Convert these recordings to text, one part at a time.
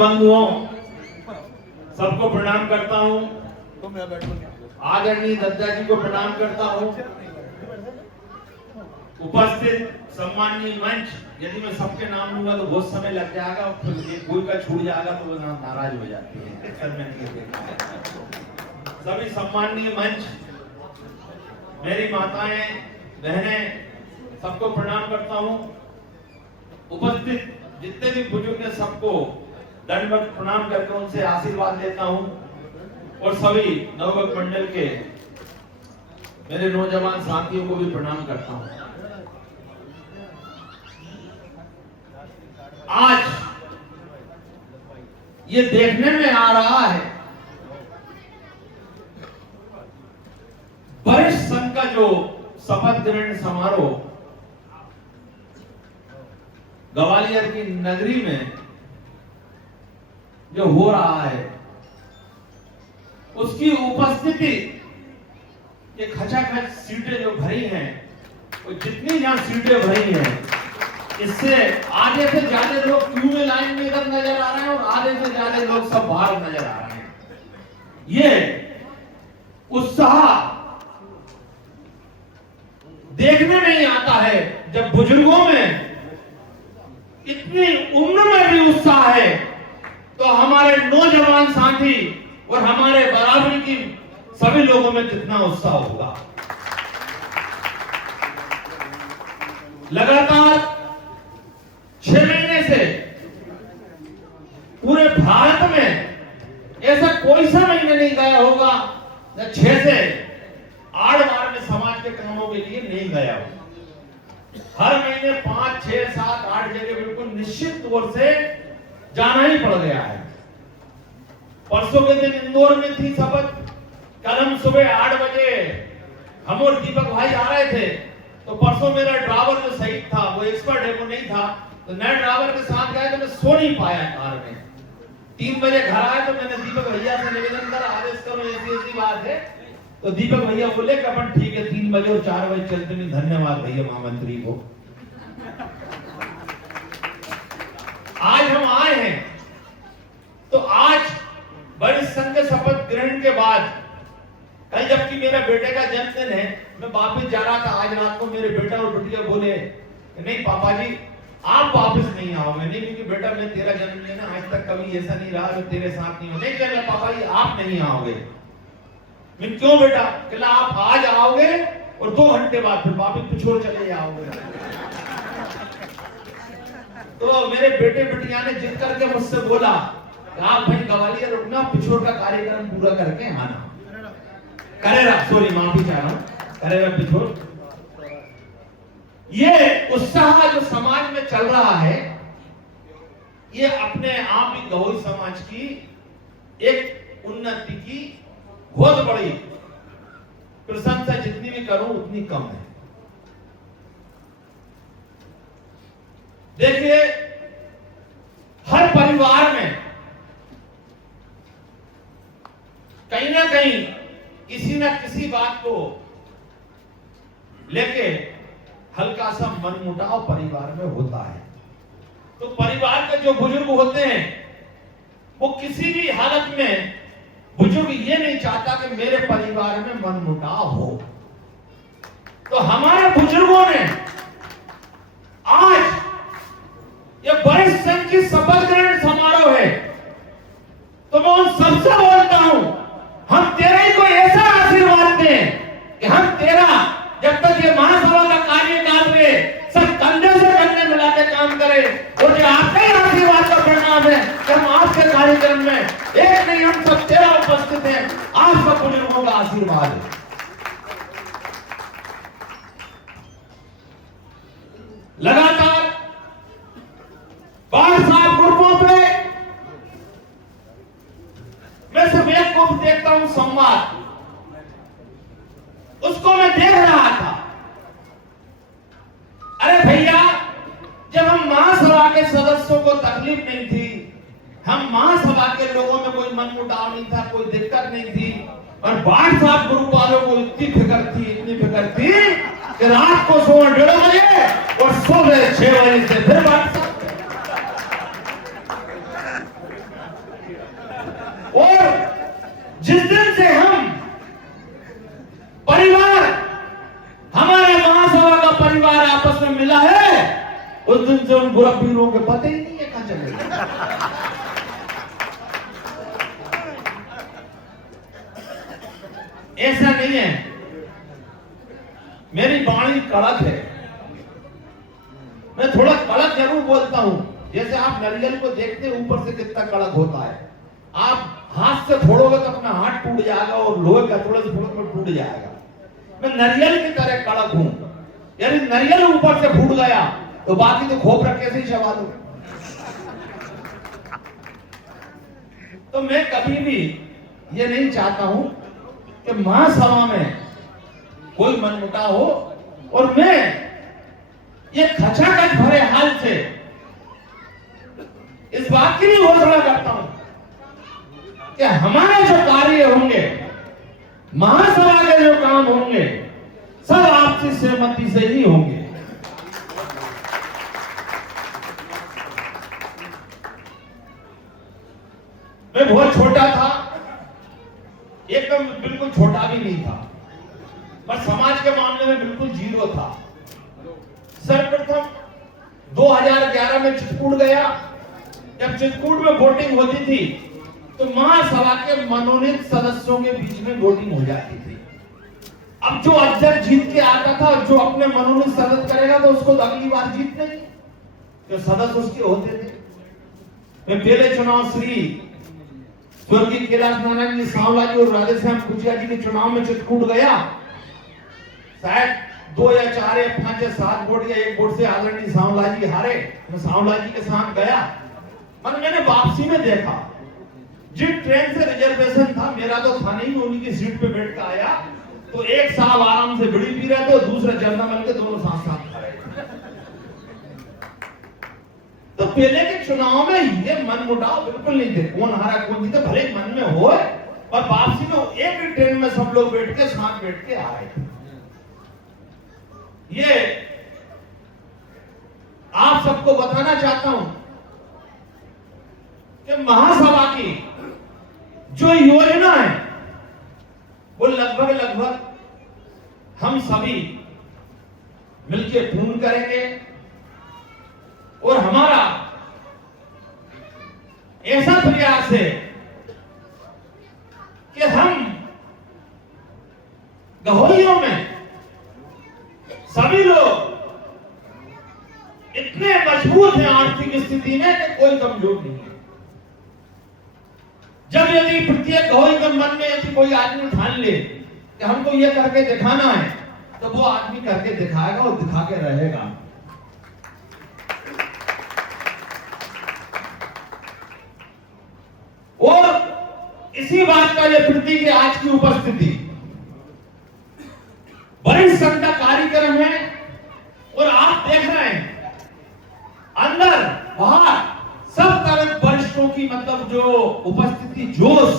बंधुओं, सबको प्रणाम करता हूं। आदरणीय दद्दा जी को प्रणाम करता हूं। उपस्थित सम्माननीय मंच, यदि मैं सबके नाम लूंगा तो बहुत समय लग जाएगा और फिर कोई का छूट जाएगा तो वो नाराज हो जाती है। सभी सम्माननीय मंच, मेरी माताएं, बहनें, सबको प्रणाम करता हूं। उपस्थित जितने भी बुजुर्ग हैं सबको दंडवत प्रणाम करके उनसे आशीर्वाद लेता हूं और सभी नवयुवक मंडल के मेरे नौजवान साथियों को भी प्रणाम करता हूं। आज ये देखने में आ रहा है वरिष्ठ संघ का जो शपथ ग्रहण समारोह ग्वालियर की नगरी में जो हो रहा है, उसकी उपस्थिति, ये खचाखच सीटें जो भरी हैं, वो जितनी यहां सीटें भरी हैं, इससे आधे से ज्यादा लोग क्यू में लाइन में इधर नजर आ रहे हैं और आधे से ज्यादा लोग सब बाहर नजर आ रहे हैं। ये उत्साह देखने में ही आता है जब बुजुर्गों में इतनी उम्र में भी उत्साह है, तो हमारे नौजवान साथी और हमारे बराबरी की सभी लोगों में कितना उत्साह होगा। लगातार 6 महीने से पूरे भारत में ऐसा कोई सा महीने नहीं गया होगा 6 से 8 बार में समाज के कामों के लिए नहीं गया हो। हर महीने 5, 6, 7, 8 जगह बिल्कुल निश्चित तौर से जाना ही पड़ गया है। परसों के दिन इंदौर में थी शपथ। कल हम सुबह 8 बजे हम और दीपक भाई आ रहे थे, तो परसों मेरा ड्राइवर जो शहीद था, वो एक्सपर्ट है, वो नहीं था, तो नए ड्राइवर के साथ गए तो मैं सो नहीं पाया कार में। 3 बजे घर आया तो मैंने दीपक भैया से निवेदन करा, आदेश करो, ऐसी बात है। तो दीपक भैया बोले कि अपन ठीक है 3 बजे और 4 बजे चलते हैं। धन्यवाद भैया महामंत्री को। आज हम आए हैं, तो आज बड़ी संघ के शपथ ग्रहण के बाद, कल जबकि मेरे बेटे का जन्मदिन है, मैं वापस जा रहा था। आज रात को मेरे बेटा और बेटिया बोले नहीं पापा जी आप वापस नहीं आओगे। नहीं, क्योंकि बेटा मैं तेरा जन्मदिन है, आज तक कभी ऐसा नहीं रहा मैं तेरे साथ नहीं हूं। नहीं कहना पापा जी आप नहीं आओगे। मैं क्यों बेटा? कहला आप आज आओगे और 2 घंटे बाद फिर वापस पिछोड़ चले जाओगे। तो मेरे बेटे बेटिया ने जिद करके मुझसे बोला आप भाई ग्वालियर रुकना, पिछोड़ का कार्यक्रम पूरा करके आना। करेरा, सॉरी माफी चाह रहा हूं, करेरा पिछोड़। ये उत्साह जो समाज में चल रहा है, ये अपने आप ही गौरी समाज की एक उन्नति की बहुत बड़ी प्रशंसा जितनी भी करूं उतनी कम है। देखिए, हर परिवार में कहीं ना कहीं किसी ना किसी बात को लेके हल्का सा मनमुटाव परिवार में होता है। तो परिवार के जो बुजुर्ग होते हैं, वो किसी भी हालत में बुजुर्ग ये नहीं चाहता कि मेरे परिवार में मनमुटाव हो। तो हमारे बुजुर्गों ने आज ये वरिष्ठ संघ की शपथ ग्रहण समारोह है, तो मैं उन सबसे बोलता हूं, हम तेरे ही को ऐसा आशीर्वाद दें कि हम तेरा जब तक ये महासभा का कार्यकाल में सब कंधे से कंधे मिला के काम करें, और जो आपके आशीर्वाद का परिणाम है कि हम आपके कार्यक्रम में एक नहीं हम सब तेरा उपस्थित हैं। आप सब बुजुर्गों का आशीर्वाद है। लगातार व्हाट्सएप ग्रुपों पे मैं सिर्फ एक को देखता हूं, संवाद, उसको मैं देख रहा था। अरे भैया, जब हम महासभा के सदस्यों को तकलीफ नहीं थी, हम महासभा के लोगों में कोई मनमुटाव नहीं था, कोई दिक्कत नहीं थी, और व्हाट्सएप ग्रुप वालों को इतनी फिक्र थी कि रात को 1:30 बजे और सुबह 6 बजे से फिर व्हाट्सएप। परिवार आपस में मिला है, उस दिन से उन बुरब्बीरों के पता ही नहीं है कहां चले गए। ऐसा नहीं है, मेरी वाणी कड़क है, मैं थोड़ा कड़क जरूर बोलता हूं। जैसे आप नारियल को देखते हैं ऊपर से कितना कड़क होता है, आप हाथ से फोड़ोगे तो अपना हाथ टूट जाएगा और लोहे का थोड़ा से फोड़ोगे तो टूट जाएगा। मैं नारियल की तरह कड़क हूं, यदि नारियल ऊपर से फूट गया तो बाकी तो खोपरा कैसे ही चबा दो। तो मैं कभी भी ये नहीं चाहता हूं कि महासभा में कोई मनमुटाव हो, और मैं ये खचाखच भरे हाल से इस बात की भी घोषणा करता हूं कि हमारे जो कार्य होंगे, महासभा के जो काम होंगे, सब आपसी सहमति से ही होंगे। मैं बहुत छोटा था, एकदम बिल्कुल छोटा भी नहीं था, पर समाज के मामले में बिल्कुल जीरो था। सर्वप्रथम 2011 में चित्रकूट गया। जब चित्रकूट में वोटिंग होती थी तो महासभा के मनोनीत सदस्यों के बीच में वोटिंग हो जाती थी। अब जो अध्यक्ष जीत के आता था, जो अपने मनोनीत सदस्य करेगा तो उसको तो अगली बार जीत नहीं, जो सदस्य उसके होते थे। मैं पहले चुनाव श्री स्वर्गीय कैलाश नारायण जी सांवला जी और राधेश्याम कुचिया जी के चुनाव में चित्रकूट गया। शायद 2 या 4 या 5 या 7 वोट या 1 वोट से आदरणीय सांवला जी हारे। मैं सांवला जी के साथ गया, मैंने वापसी में देखा, जिस ट्रेन से रिजर्वेशन था मेरा तो था नहीं, उन्हीं की सीट पे बैठ कर आया, तो एक साहब आराम से बीड़ी पी रहे थे और दूसरे जर्नल के दोनों साथ साथ खड़े। तो पहले के चुनाव में ये मनमुटाव बिल्कुल नहीं थे, कौन हारा कौन जीते भले मन में हो, और वापसी में एक ही ट्रेन में सब लोग बैठ के साथ बैठ के आ रहे थे। ये आप सबको बताना चाहता हूं कि महासभा की जो योजना है वो लगभग हम सभी मिलकर पूर्ण करेंगे, और हमारा ऐसा प्रयास है कि हम गहोइयों में सभी लोग इतने मजबूत हैं आर्थिक स्थिति में कि कोई कमजोर नहीं है। जब यदि प्रत्येक गहोई के मन में यदि कोई आदमी ठान ले कि हमको ये करके दिखाना है, तो वो आदमी करके दिखाएगा और दिखा के रहेगा। और इसी बात का यह प्रतीक है आज की उपस्थिति। बड़ी संख्या कार्यक्रम है और आप देख रहे हैं अंदर बाहर सब तरह वरिष्ठों की मतलब जो उपस्थिति, जोश,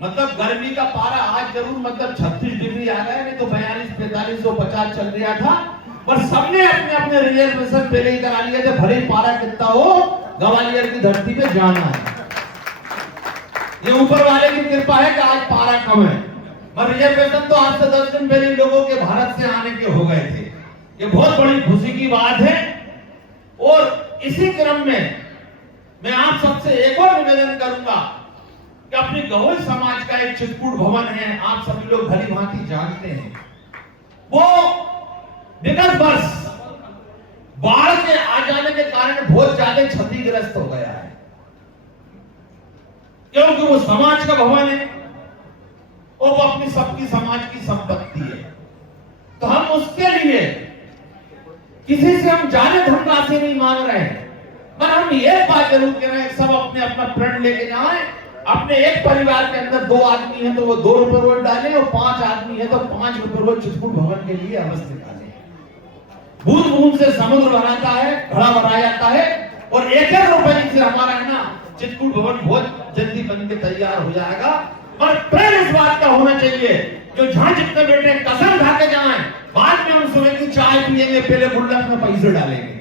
मतलब गर्मी का पारा आज जरूर मतलब 36 डिग्री आ गया, नहीं तो 42, 45, 50 चल रहा था, पर सबने अपने अपने रिजर्वेशन पहले ही करा लिए थे। भले पारा कितना हो, ग्वालियर की धरती पे जाना है। ये ऊपर वाले की कृपा है कि आज पारा कम है, पर रिजर्वेशन तो आज से 10 दिन पहले लोगों के भारत से आने के हो गए थे। ये बहुत बड़ी खुशी की बात है। और इसी क्रम में मैं आप सबसे एक और निवेदन करूंगा कि अपनी गहोई समाज का एक चित्रकूट भवन है, आप सभी लोग भली भांति जानते हैं, वो विगत वर्ष बाढ़ के आ जाने के कारण बहुत ज्यादा क्षतिग्रस्त हो गया है, क्योंकि वो समाज का भवन है और वो अपनी सबकी समाज की संपत्ति है। तो हम उसके लिए किसी से हम जाने धनराशि नहीं मांग रहे हैं, पर हम ये बात जरूर कह रहे हैं सब अपने अपना प्रण लेके जाएं। अपने एक परिवार के अंदर 2 आदमी है तो वो 2 रुपए रोज डालें, और 5 आदमी है तो 5 रुपए रोज चित्रकूट भवन के लिए अवश्य डालें। बूंद बूंद से समुद्र बनाता है, घड़ा भरा जाता है, और 1-1 रुपए से हमारा है ना चित्रकूट भवन बहुत जल्दी बन के तैयार हो जाएगा। पर प्रण इस बात का होना चाहिए जो जहां जितने बेटे कसम खा के जाएं, बाद में हम सुबह की चाय पिएंगे, पहले गुल्लक में पैसे डालेंगे।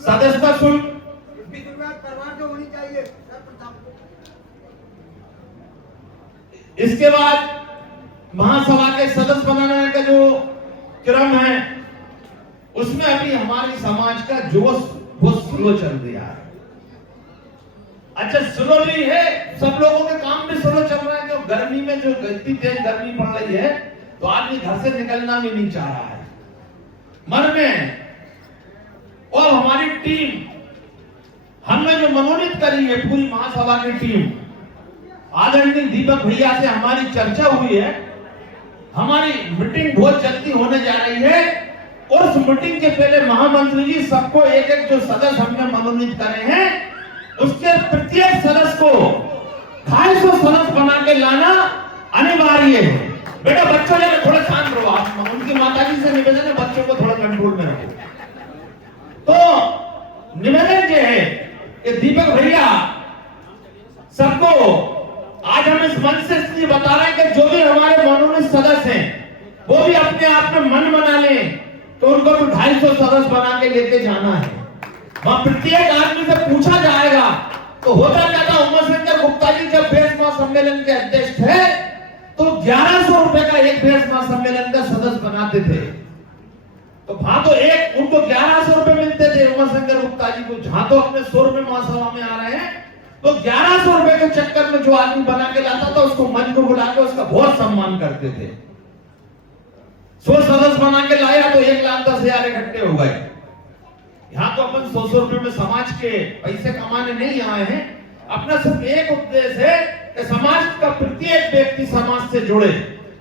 सदस्यता शुल्क परवाह जो होनी चाहिए। इसके बाद महासभा के सदस्य बनाने का जो क्रम है, उसमें अभी हमारे समाज का जोश बहुत स्लो चल रहा है। अच्छा, स्लो भी है, सब लोगों के काम भी स्लो चल रहा है। क्यों? गर्मी में जो इतनी तेज गर्मी पड़ रही है, तो आदमी घर से निकलना भी नहीं चाह रहा है मन में। और हमारी टीम, हमने जो मनोनीत करी है पूरी महासभा की टीम, आदरणीय दीपक भैया से हमारी चर्चा हुई है। हमारी मीटिंग बहुत जल्दी होने जा रही है और उस मीटिंग के पहले महामंत्री जी सबको एक एक जो सदस्य हमने मनोनीत करे हैं, उसके प्रत्येक सदस्य को 250 सदस्य बना के लाना अनिवार्य है। बेटा बच्चों जरा थोड़ा शांत रहो, आप उनकी माताजी से निवेदन है बच्चों को थोड़ा कंट्रोल में रखो। तो निवेदन ये है कि दीपक भैया सबको आज हम इस मंच से इसलिए बता रहे हैं कि जो भी हमारे मनोनीत सदस्य हैं वो भी अपने आप में मन बना लें, तो उनको भी 250 सदस्य बना के लेके जाना है। वहां प्रत्येक आदमी से पूछा जाएगा। तो होता क्या था, उमाशंकर गुप्ता जी जब प्रेस महासम्मेलन के अध्यक्ष थे तो 1100 रुपए का एक प्रेस महासम्मेलन का सदस्य बनाते थे। तो वहां तो एक उनको 1100 रुपए मिलते थे उमाशंकर गुप्ता जी को, जहां तो अपने 100 रुपए महासभा में आ रहे हैं, तो 1100 रुपए के चक्कर में जो आदमी बना के लाता था उसको मंच को बुला के उसका बहुत सम्मान करते थे। 100 सदस्य बना के लाया तो 1,10,000 इकट्ठे हो गए। यहाँ तो अपन 100 रुपए में समाज के पैसे कमाने नहीं आए हैं। अपना सिर्फ एक उद्देश्य है कि समाज का प्रत्येक व्यक्ति समाज से जुड़े।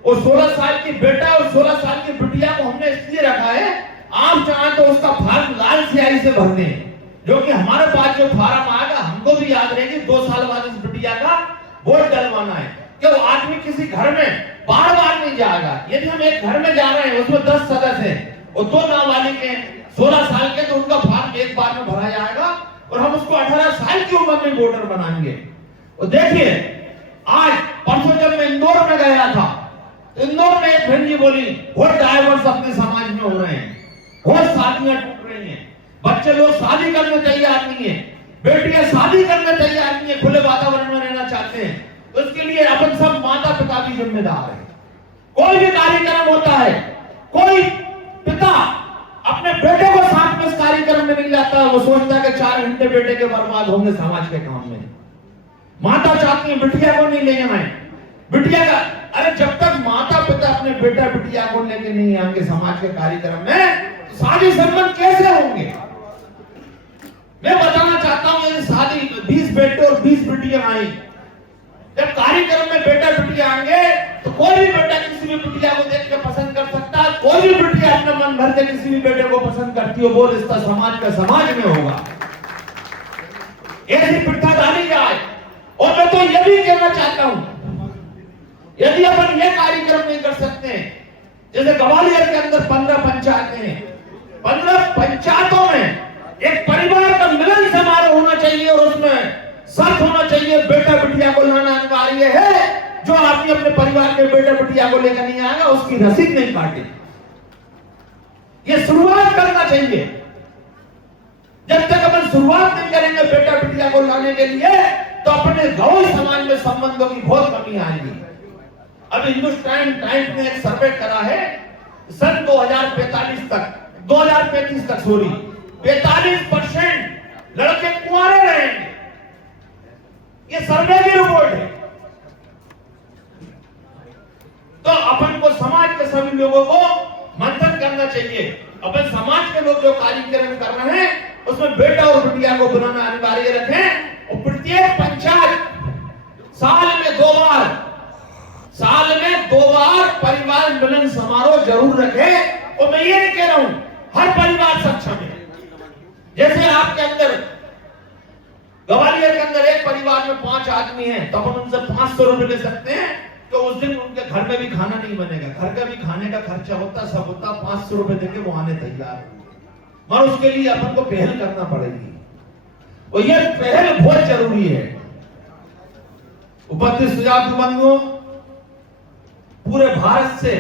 और 16 साल की बेटा और 16 साल की बिटिया को हमने इसलिए रखा है, आप चाहें तो उसका फॉर्म लाल स्याही से भर दें, जो कि हमारे पास जो फॉर्म आएगा हमको भी याद रहेगी 2 साल बाद इस बिटिया का वोट डलवाना है। कि वो आदमी किसी घर में बार बार नहीं जाएगा। यदि हम एक घर में जा रहे हैं उसमें 10 सदस्य हैं और 2 नाबालिग हैं 16 साल के, तो उनका फॉर्म एक बार में भरा जाएगा और हम उसको 18 साल की उम्र में वोटर बनाएंगे। और देखिए आज परसों जब मैं इंदौर में गया था, इंदौर में एक बहन जी बोली बहुत डाइवर्स अपने समाज में हो रहे हैं, बहुत शादियां टूट रही हैं, बच्चे लोग शादी करने तैयार नहीं है, बेटियां शादी करने तैयार नहीं है, खुले वातावरण में रहना चाहते हैं। तो इसके लिए अपन सब माता पिता भी जिम्मेदार है। कोई भी कार्यक्रम होता है, कोई पिता अपने बेटे को साथ में इस कार्यक्रम में नहीं लाता, वो सोचता है कि 4 घंटे बेटे के बर्बाद होंगे समाज के काम में। माता चाहती है बिटिया को नहीं ले जाए, बिटिया का, अरे जब तक माता पिता अपने बेटा बिटिया को लेके नहीं आएंगे समाज के कार्यक्रम में, तो शादी संबंध कैसे होंगे? मैं बताना चाहता हूं, यदि शादी 20 बेटे और 20 बिटियां आई, जब कार्यक्रम में बेटा बिटिया आएंगे तो कोई भी बेटा किसी भी बिटिया को देख के पसंद कर सकता है, कोई भी बिटिया अपना मन भर के किसी भी बेटे को पसंद करती हो, वो रिश्ता समाज का समाज में होगा। ऐसी प्रथा डाली जाए। और मैं तो यह भी कहना चाहता हूं, यदि अपन ये कार्यक्रम नहीं कर सकते, जैसे ग्वालियर के अंदर 15 पंचायतें हैं, 15 पंचायतों में एक परिवार का मिलन समारोह होना चाहिए और उसमें शर्त होना चाहिए बेटा बिटिया को लाना अनिवार्य है। जो आदमी अपने परिवार के बेटा बिटिया को लेकर नहीं आएगा उसकी रसीद नहीं काटे। ये शुरुआत करना चाहिए। जब तक अपन शुरुआत नहीं करेंगे बेटा बिटिया को लाने के लिए, तो अपने गौर समाज में संबंधों की बहुत कमी आएगी। अब हिंदुस्तान टाइम्स ने एक सर्वे करा है, सन 2035 तक 45% लड़के कुंवारे रहेंगे। ये सर्वे की रिपोर्ट है। तो अपन को समाज के सभी लोगों को मंथन करना चाहिए। अपन समाज के लोग जो कार्यक्रम कर रहे हैं उसमें बेटा और बिटिया को बुलाना अनिवार्य रखें। और प्रत्येक पंचायत साल में 2 बार परिवार मिलन समारोह जरूर रखे। और मैं ये नहीं कह रहा हूं हर परिवार सक्षम है। जैसे आपके अंदर ग्वालियर के अंदर एक परिवार में 5 आदमी हैं, तो अपन उनसे 500 रुपए ले सकते हैं। तो उस दिन उनके घर में भी खाना नहीं बनेगा, घर का भी खाने का खर्चा होता, सब होता, 500 रुपए देके वो आने तैयार, मगर उसके लिए अपन को पहल करना पड़ेगी। और ये पहल बहुत जरूरी है। उपस्थित सुजात बंधुओं, पूरे भारत से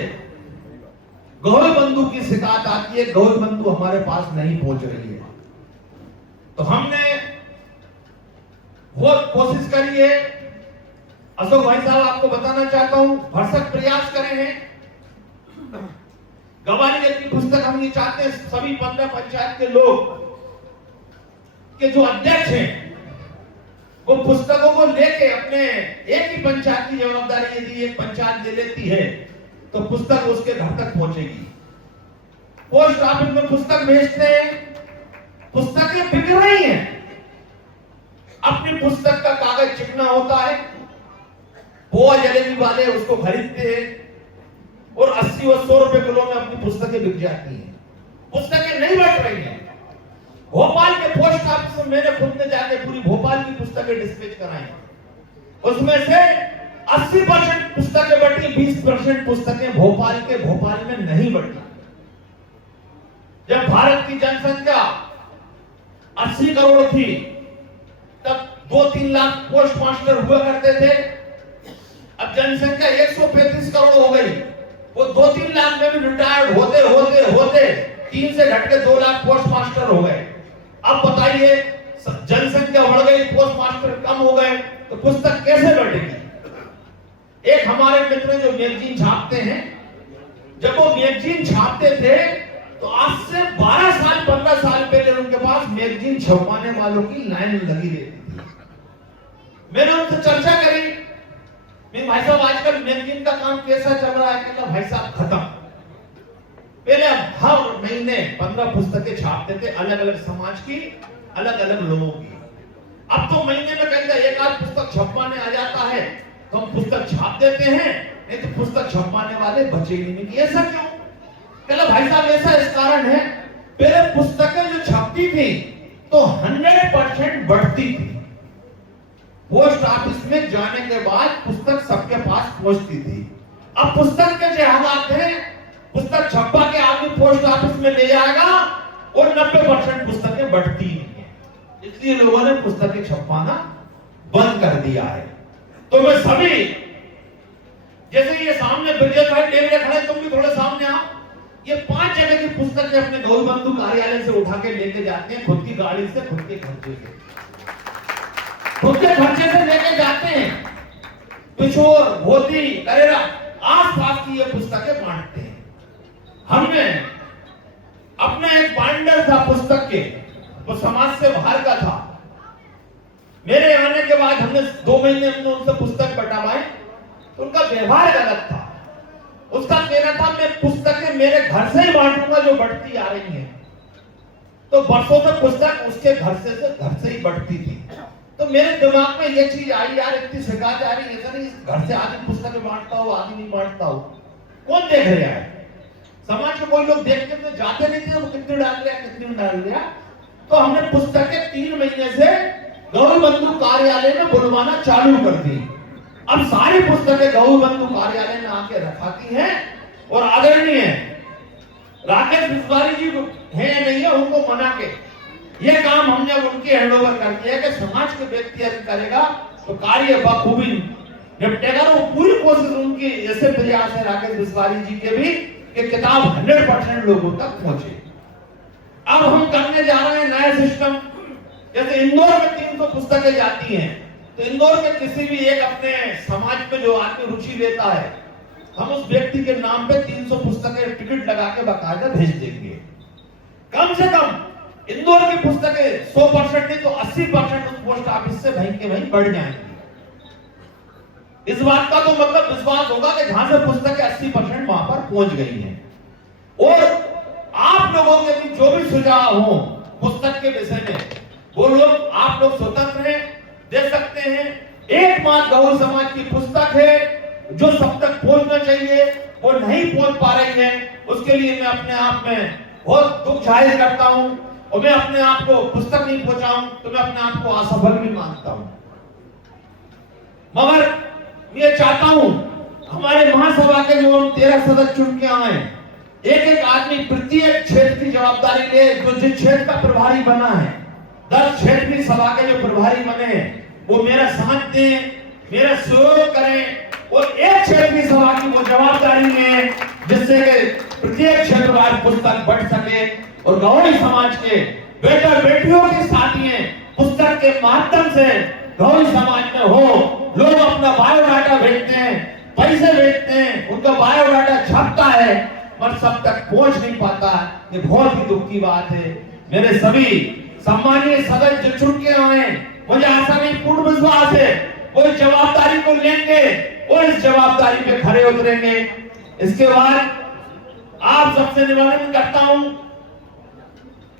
गौर बंधु की शिकायत आती है, गौर बंधु हमारे पास नहीं पहुंच रही है। तो हमने बहुत कोशिश करी है, अशोक भाई साहब आपको बताना चाहता हूं, भरसक प्रयास करे हैं। ग्वालियर की पुस्तक हम ये चाहते हैं सभी 15 पंचायत के लोग के जो अध्यक्ष हैं वो पुस्तकों को लेके अपने एक ही पंचायत की जवाबदारी, यदि एक पंचायत ले लेती है तो पुस्तक उसके घर तक पहुंचेगी। पोस्ट ऑफिस में पुस्तक भेजते हैं, पुस्तकें बिक रही हैं। अपनी पुस्तक का कागज चिकना होता है, पोहा जलेबी वाले उसको खरीदते हैं और 80 और 100 रुपए किलो में अपनी पुस्तकें बिक जाती हैं। पुस्तकें नहीं बच रही हैं। भोपाल के पोस्ट ऑफिस में मैंने खुद ने जाके पूरी भोपाल की पुस्तकें डिस्पैच कराई। उसमें से 80% पुस्तकें बटी, 20% पुस्तकें भोपाल में नहीं बटी। जब भारत की जनसंख्या 80 करोड़ थी तब 2-3 लाख पोस्ट मास्टर हुआ करते थे। अब जनसंख्या 135 करोड़ हो गई। वो 2-3 लाख में भी रिटायर्ड होते होते होते 3 से घट के 2 लाख पोस्ट मास्टर हो गए। अब बताइए, जनसंख्या बढ़ गई, पोस्ट मास्टर कम हो गए, तो पुस्तक कैसे बढ़ेगी? एक हमारे मित्र जो मैगजीन छापते हैं, जब वो मैगजीन छापते थे तो आज से 12 साल 15 साल पहले उनके पास मैगजीन छपवाने वालों की लाइन लगी रहती थी। मैंने उनसे चर्चा करी, भाई साहब आजकल मैगजीन का काम कैसा चल रहा है? कहता भाई साहब खत्म। पहले हर महीने 15 पुस्तकें छापते थे, अलग अलग समाज की, अलग अलग लोगों की। अब तो महीने में कहता एक आध पुस्तक छपवाने आ जाता है तो हम पुस्तक छाप देते हैं, नहीं तो पुस्तक छपवाने वाले बचे ही नहीं। ऐसा क्यों? कहला भाई साहब ऐसा इस कारण है, पहले पुस्तकें जो छपती थी तो 100% बढ़ती थी। पोस्ट ऑफिस में जाने के बाद पुस्तक सबके पास पहुंचती थी। अब पुस्तक के जो हालात हैं, पुस्तक छपा के आदमी पोस्ट ऑफिस में ले जाएगा और 90% पुस्तकें बढ़ती नहीं है। इसलिए लोगों ने पुस्तकें छपवाना बंद कर दिया है। तो मैं सभी, जैसे ये सामने ब्रिजेश भाई टेबल खड़े, तुम भी थोड़े सामने आओ। ये 5 जगह की पुस्तकें अपने गौ बंधु कार्यालय से उठा के लेके जाते हैं, खुद की गाड़ी से, खुद के खर्चे से, खुद के खर्चे से लेके जाते हैं। पिछोर, भोती, करेरा, आसपास की ये पुस्तकें बांटते हैं। हमने अपना एक बाइंडर था पुस्तक के, वो समाज से बाहर का था। मेरे आने के बाद हमने 2 महीने हमने उनसे पुस्तक बंटवाई, तो उनका व्यवहार गलत था। उसका कहना था मैं पुस्तकें मेरे घर से ही बांटूंगा जो बढ़ती आ रही हैं। तो बरसों से पुस्तक उसके घर से ही बढ़ती थी। तो मेरे दिमाग में ये चीज आई, यार इतनी शिकायत आ रही है, ऐसा नहीं घर से आदमी पुस्तकें बांटता हो, आदमी नहीं बांटता हो, कौन देख रहा है? समाज में कोई लोग देखते तो जाते नहीं थे, वो कितने डाल दिया, कितने डाल दिया। तो हमने पुस्तकें 3 महीने से गौ बंधु कार्यालय में बुलवाना चालू कर दी। अब सारी पुस्तकें गौ बंधु कार्यालय में आके रखाती हैं और आदरणीय राकेश बिस्वारी जी है नहीं है, उनको मना के ये काम हमने उनके हैंडओवर कर दिया कि समाज के व्यक्ति यदि करेगा तो कार्य बखूबी निपटेगा। वो पूरी कोशिश उनकी ऐसे प्रयास है राकेश बिस्वारी जी के भी कि किताब 100% लोगों तक पहुंचे। अब हम करने जा रहे हैं नया सिस्टम। जैसे इंदौर में 300 पुस्तकें जाती हैं, तो इंदौर के किसी भी एक अपने समाज में जो आदमी रुचि लेता है, हम उस व्यक्ति के नाम पे 300 पुस्तकें टिकट लगा के बाकायदा भेज देंगे। कम से कम इंदौर की पुस्तकें 100% नहीं तो 80% उस पोस्ट ऑफिस से वहीं के वहीं बढ़ जाएंगी। इस बात का तो मतलब विश्वास होगा कि जहां से पुस्तकें 80% वहां पर पहुंच गई हैं। और आप लोगों के भी जो भी सुझाव हो पुस्तक के विषय में, वो लोग आप लोग स्वतंत्र हैं, दे सकते हैं। एकमात्र गौ समाज की पुस्तक है जो सब तक पहुंचना चाहिए, वो नहीं पहुंच पा रही है। उसके लिए मैं अपने आप में बहुत दुख जाहिर करता हूं और मैं अपने आप को पुस्तक नहीं पहुंचाऊं तो मैं अपने आप को असफल भी मानता हूं। मगर मैं चाहता हूं हमारे महासभा के जो हम 13 सदस्य चुन के आए, एक एक आदमी प्रत्येक क्षेत्र की जवाबदारी ले। जो जिस क्षेत्र का प्रभारी बना है, 10 क्षेत्र की सभा के जो प्रभारी बने हैं, वो मेरा साथ दें, मेरा सहयोग करें और एक क्षेत्र की सभा की वो जवाबदारी लें जिससे कि प्रत्येक क्षेत्रवार पुस्तक बढ़ सके और गौड़ी समाज के बेटा बेटियों की साथियां पुस्तक के माध्यम से गौड़ी समाज में हो। लोग अपना बायोडाटा पैसे भेजते हैं, उनका बायोडाटा छपता है, पर सब तक पहुंच नहीं पाता। ये बहुत ही दुख की बात है। मेरे सभी सम्मानीय सदस्य जो चुन के आए, मुझे आशा नहीं, पूर्ण विश्वास है वो इस जवाबदारी को लेंगे और इस जवाबदारी पे खड़े उतरेंगे। इसके बाद आप सबसे निवेदन करता हूं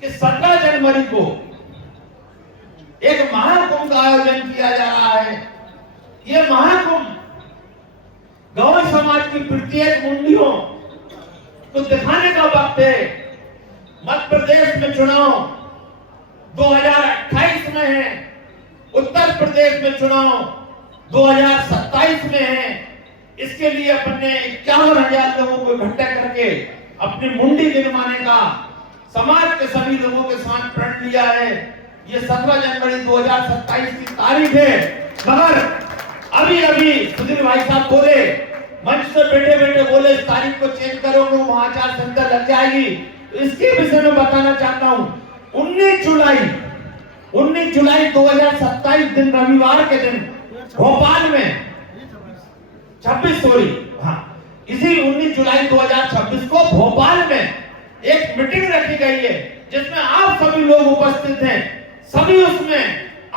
कि 17 जनवरी को एक महाकुंभ का आयोजन किया जा रहा है। यह महाकुंभ गौड़ समाज की प्रत्येक मुंडियों को दिखाने का वक्त है। मध्य प्रदेश में चुनाव 2028 में है, उत्तर प्रदेश में चुनाव 2027 में है। इसके लिए अपने 51,000 लोगों को इकट्ठा करके अपनी मुंडी गिनवाने का समाज के सभी लोगों के साथ प्रण लिया है। ये 17 जनवरी 2027 की तारीख है। मगर अभी अभी सुधीर भाई साहब बोले, मंच से बैठे बैठे बोले इस तारीख को चेंज करो, आचार संहिता लग जाएगी। तो इसके विषय में बताना चाहता हूं, 19 जुलाई 2027 दिन, रविवार के दिन भोपाल में 26 इसी 19 जुलाई 2026 को भोपाल में एक मीटिंग रखी गई है, जिसमें आप सभी लोग उपस्थित हैं, सभी उसमें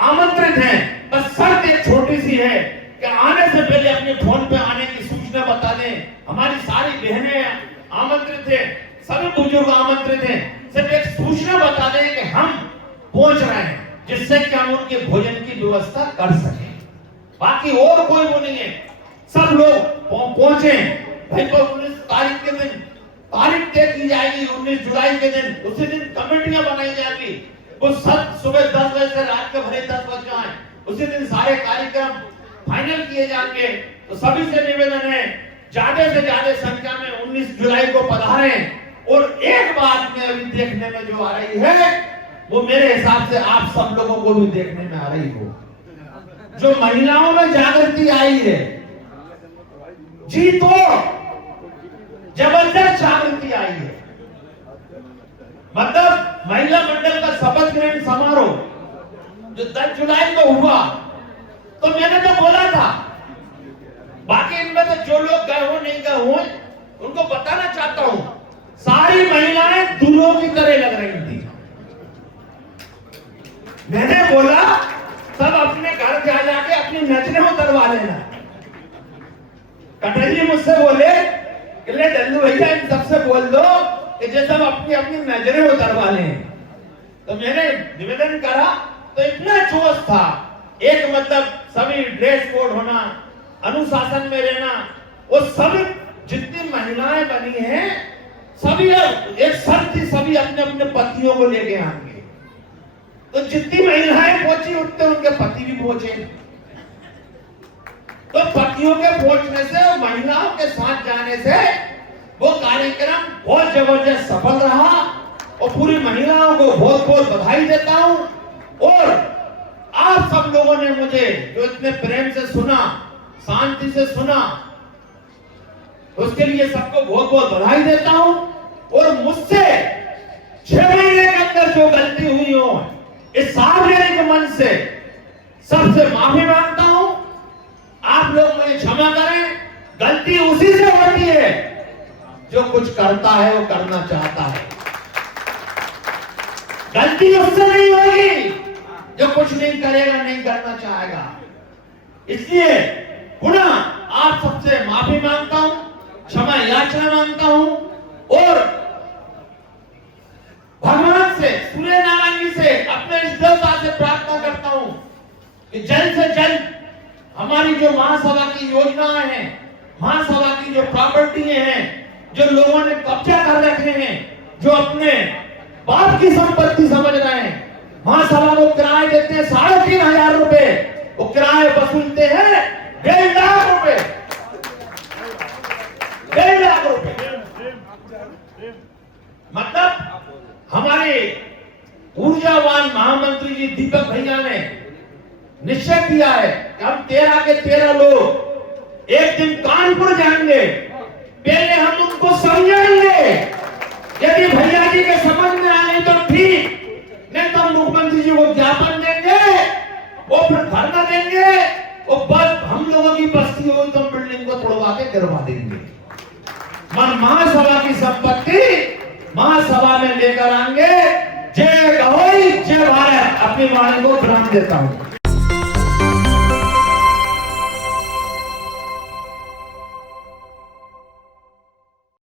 आमंत्रित हैं। बस शर्त एक छोटी सी है कि आने से पहले अपने फोन पे आने की सूचना बता दें। हमारी सारी बहनें आमंत्रित हैं, सभी बुजुर्ग आमंत्रित हैं। सिर्फ एक सूचना बता दें कि हम पहुंच रहे हैं, जिससे कि हम उनके भोजन की व्यवस्था कर सकें। बाकी और कोई वो नहीं है, सब लोग पहुंचे। भाई को 19 तारीख के दिन तारीख तय की जाएगी, 19 जुलाई के दिन। उसी दिन कमेटियां बनाई जाएंगी। वो सब सुबह 10 बजे से रात के भरे 10 बज जाए, उसी दिन सारे कार्यक्रम फाइनल किए जाएंगे। तो सभी से निवेदन है, ज्यादा से ज्यादा संख्या में 19 जुलाई को पधारें। और एक बात में अभी देखने में जो आ रही है, वो मेरे हिसाब से आप सब लोगों को भी देखने में आ रही हो, जो महिलाओं में जागृति आई है, जी तो जबरदस्त जागृति आई है। मतलब महिला मंडल का शपथ ग्रहण समारोह जो 10 जुलाई को हुआ, तो मैंने तो बोला था, बाकी इनमें तो जो लोग गए हो नहीं गए हो उनको बताना चाहता हूं, सारी महिलाएं दूल्हों की तरह लग रही थी। मैंने बोला सब अपने घर जा जाके अपनी नजरें उतरवा लेना। कटरी जी मुझसे बोले कि ले डल्लू भैया इन सबसे बोल दो कि जैसे हम अपनी अपनी नजरें उतरवा लें। तो मैंने निवेदन करा, तो इतना जोश था। एक मतलब सभी ड्रेस कोड होना, अनुशासन में रहना, वो सभी जितनी महिलाएं बनी हैं, सभी एक शर्त थी, सभी अपने अपने पतियों को लेके आएंगे। तो जितनी महिलाएं पहुंची उतने उनके पति भी पहुंचे। तो पतियों के पहुंचने से और महिलाओं के साथ जाने से वो कार्यक्रम बहुत जबरदस्त सफल रहा। और पूरी महिलाओं को बहुत बहुत बधाई देता हूं। और आप सब लोगों ने मुझे जो इतने प्रेम से सुना, शांति से सुना, उसके लिए सबको बहुत बहुत बधाई देता हूं। और मुझसे 6 महीने के अंदर जो गलती हुई हो, इस सार्वजनिक मंच से सबसे माफी मांगता हूं। आप लोग मुझे क्षमा करें। गलती उसी से होती है जो कुछ करता है, वो करना चाहता है। गलती उससे नहीं होगी जो कुछ नहीं करेगा, नहीं करना चाहेगा। इसलिए पुनः आप सबसे माफी मांगता हूं, क्षमा याचना मांगता हूं। और भगवान से, सूर्य नारायण जी से, अपने इस देवता से प्रार्थना करता हूं कि जल्द से जल्द हमारी जो महासभा की योजनाएं हैं, महासभा की जो प्रॉपर्टी हैं, जो लोगों ने कब्जा कर रखे हैं, जो अपने बाप की संपत्ति समझ रहे हैं, महासभा को किराए देते हैं 3,500 रुपए, वो किराए वसूलते हैं 1.5 लाख रुपए, 1.5 लाख रुपए। मतलब हमारे ऊर्जावान महामंत्री जी दीपक भैया ने निश्चय किया है कि हम 13 के 13 लोग एक दिन कानपुर जाएंगे। पहले हम उनको समझाएंगे, यदि भैया जी के समझ में आए तो ठीक, नहीं तो हम मुख्यमंत्री जी को ज्ञापन देंगे, वो फिर धरना देंगे, वो बस हम लोगों की बस्ती होगी तो बिल्डिंग को तोड़वा आके गिरवा देंगे। मन महासभा की संपत्ति महासभा में लेकर आएंगे। जय गवई जय भारत। अपनी वाणी को विराम देता हूं।